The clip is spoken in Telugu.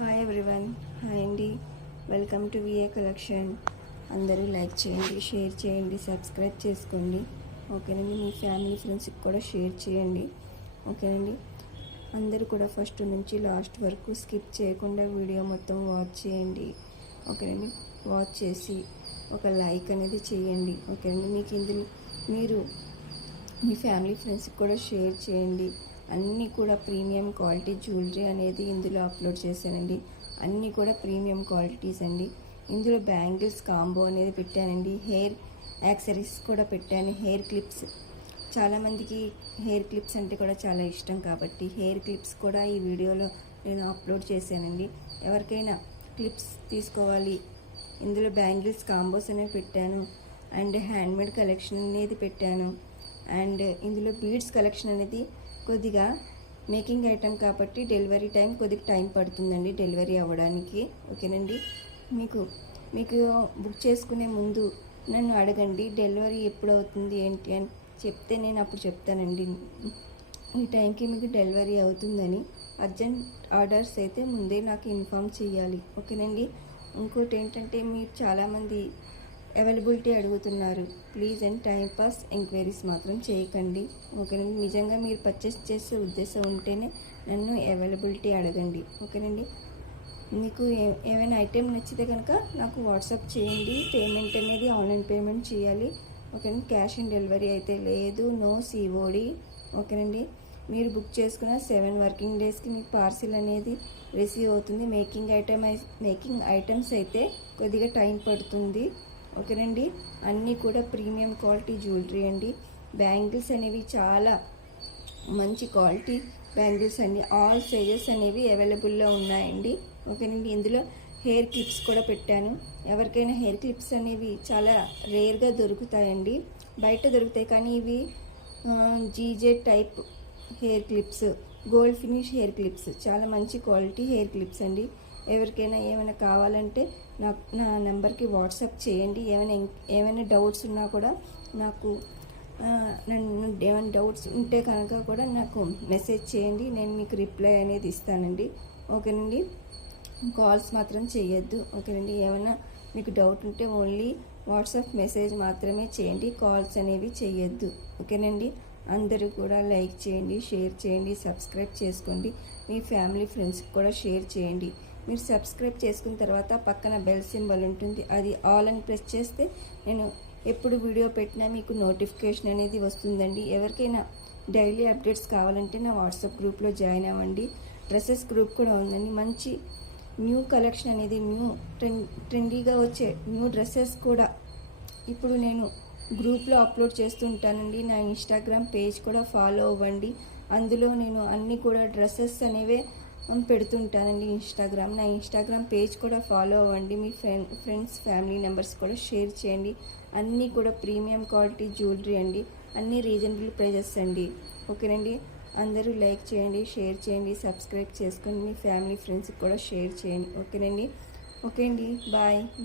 హాయ్ ఎవ్రీవన్, హాయ్ అండి. Welcome to VA collection. అందరూ లైక్ చేయండి, షేర్ చేయండి, సబ్స్క్రైబ్ చేసుకోండి. ఓకేనండి. మీ ఫ్యామిలీ ఫ్రెండ్స్కి కూడా షేర్ చేయండి. ఓకేనండి. అందరూ కూడా ఫస్ట్ నుంచి లాస్ట్ వరకు స్కిప్ చేయకుండా వీడియో మొత్తం వాచ్ చేయండి. ఓకేనండి. వాచ్ చేసి ఒక లైక్ అనేది చేయండి. ఓకేనండి. మీకు ఇందులో మీరు మీ ఫ్యామిలీ ఫ్రెండ్స్కి కూడా షేర్ చేయండి. అన్నీ కూడా ప్రీమియం క్వాలిటీ జ్యువెలరీ అనేది ఇందులో అప్లోడ్ చేశానండి. అన్నీ కూడా ప్రీమియం క్వాలిటీస్ అండి. ఇందులో బ్యాంగిల్స్ కాంబో అనేది పెట్టానండి. హెయిర్ యాక్సరీస్ కూడా పెట్టాను. హెయిర్ క్లిప్స్, చాలామందికి హెయిర్ క్లిప్స్ అంటే కూడా చాలా ఇష్టం కాబట్టి హెయిర్ క్లిప్స్ కూడా ఈ వీడియోలో నేను అప్లోడ్ చేశానండి. ఎవరికైనా క్లిప్స్ తీసుకోవాలి, ఇందులో బ్యాంగిల్స్ కాంబోస్ అనేవి పెట్టాను. అండ్ హ్యాండ్మేడ్ కలెక్షన్ అనేది పెట్టాను. అండ్ ఇందులో బీడ్స్ కలెక్షన్ అనేది కొద్దిగా మేకింగ్ ఐటెం కాబట్టి డెలివరీ టైం కొద్దిగా టైం పడుతుందండి డెలివరీ అవ్వడానికి. ఓకేనండి. మీకు బుక్ చేసుకునే ముందు నన్ను అడగండి డెలివరీ ఎప్పుడు అవుతుంది ఏంటి అని చెప్తే నేను అప్పుడు చెప్తానండి ఈ టైంకి మీకు డెలివరీ అవుతుందని. అర్జెంట్ ఆర్డర్స్ అయితే ముందే నాకు ఇన్ఫామ్ చేయాలి. ఓకేనండి. ఇంకోటి ఏంటంటే మీరు చాలామంది అవైలబిలిటీ అడుగుతున్నారు. Please and time pass enquiries మాత్రం చేయకండి. ఓకేనండి. నిజంగా మీరు పర్చేస్ చేసే ఉద్దేశం ఉంటేనే నన్ను అవైలబిలిటీ అడగండి. ఓకేనండి. మీకు ఏమైనా ఐటెం నచ్చితే కనుక నాకు వాట్సాప్ చేయండి. పేమెంట్ అనేది ఆన్లైన్ పేమెంట్ చేయాలి. ఓకేనండి. క్యాష్ ఆన్ డెలివరీ అయితే లేదు, నో సిఓడి. ఓకేనండి. మీరు బుక్ చేసుకున్న 7 వర్కింగ్ డేస్కి మీకు పార్సిల్ అనేది రిసీవ్ అవుతుంది. మేకింగ్ ఐటమ్స్ అయితే కొద్దిగా టైం పడుతుంది. ఓకేనండి. అన్నీ కూడా ప్రీమియం క్వాలిటీ జ్యువెలరీ అండి. బ్యాంగిల్స్ అనేవి చాలా మంచి క్వాలిటీ బ్యాంగిల్స్ అండి. ఆల్ సైజెస్ అనేవి అవైలబుల్లో ఉన్నాయండి. ఓకేనండి. ఇందులో హెయిర్ క్లిప్స్ కూడా పెట్టాను. ఎవరికైనా హెయిర్ క్లిప్స్ అనేవి చాలా రేర్గా దొరుకుతాయండి. బయట దొరుకుతాయి కానీ ఇవి GJ type hair clips, gold finish hair clips, చాలా మంచి క్వాలిటీ హెయిర్ క్లిప్స్ అండి. ఎవరికైనా ఏమైనా కావాలంటే నా నెంబర్కి వాట్సాప్ చేయండి. ఏమైనా డౌట్స్ ఉన్నా కూడా నాకు ఏమైనా డౌట్స్ ఉంటే కనుక కూడా నాకు మెసేజ్ చేయండి. నేను మీకు రిప్లై అనేది ఇస్తానండి. ఓకేనండి. కాల్స్ మాత్రం చేయొద్దు. ఓకేనండి. ఏమైనా మీకు డౌట్ ఉంటే ఓన్లీ వాట్సాప్ మెసేజ్ మాత్రమే చేయండి. కాల్స్ అనేవి చేయొద్దు. ఓకేనండి. అందరూ కూడా లైక్ చేయండి, షేర్ చేయండి, సబ్స్క్రైబ్ చేసుకోండి. మీ ఫ్యామిలీ ఫ్రెండ్స్కి కూడా షేర్ చేయండి. మీరు సబ్స్క్రైబ్ చేసుకున్న తర్వాత పక్కన బెల్ సింబల్ ఉంటుంది, అది ఆల్ అని ప్రెస్ చేస్తే నేను ఎప్పుడు వీడియో పెట్టినా మీకు నోటిఫికేషన్ అనేది వస్తుందండి. ఎవరికైనా డైలీ అప్డేట్స్ కావాలంటే నా వాట్సాప్ గ్రూప్లో జాయిన్ అవ్వండి. డ్రెస్సెస్ గ్రూప్ కూడా ఉందండి. మంచి న్యూ కలెక్షన్ అనేది ట్రెండీగా వచ్చే న్యూ డ్రెస్సెస్ కూడా ఇప్పుడు నేను గ్రూప్లో అప్లోడ్ చేస్తుంటానండి. నా ఇన్స్టాగ్రామ్ పేజ్ కూడా ఫాలో అవ్వండి. అందులో నేను అన్నీ కూడా డ్రెస్సెస్ అనేవే పెడుతుంటానండి. నా ఇన్స్టాగ్రామ్ పేజ్ కూడా ఫాలో అవ్వండి. మీ ఫ్రెండ్స్ ఫ్యామిలీ మెంబర్స్ కూడా షేర్ చేయండి. అన్నీ కూడా ప్రీమియం క్వాలిటీ జ్యువెలరీ అండి. అన్నీ రీజనబుల్ ప్రైజెస్ అండి. ఓకేనండి. అందరూ లైక్ చేయండి, షేర్ చేయండి, సబ్స్క్రైబ్ చేసుకొని మీ ఫ్యామిలీ ఫ్రెండ్స్కి కూడా షేర్ చేయండి. ఓకేనండి. ఓకే అండి. బాయ్.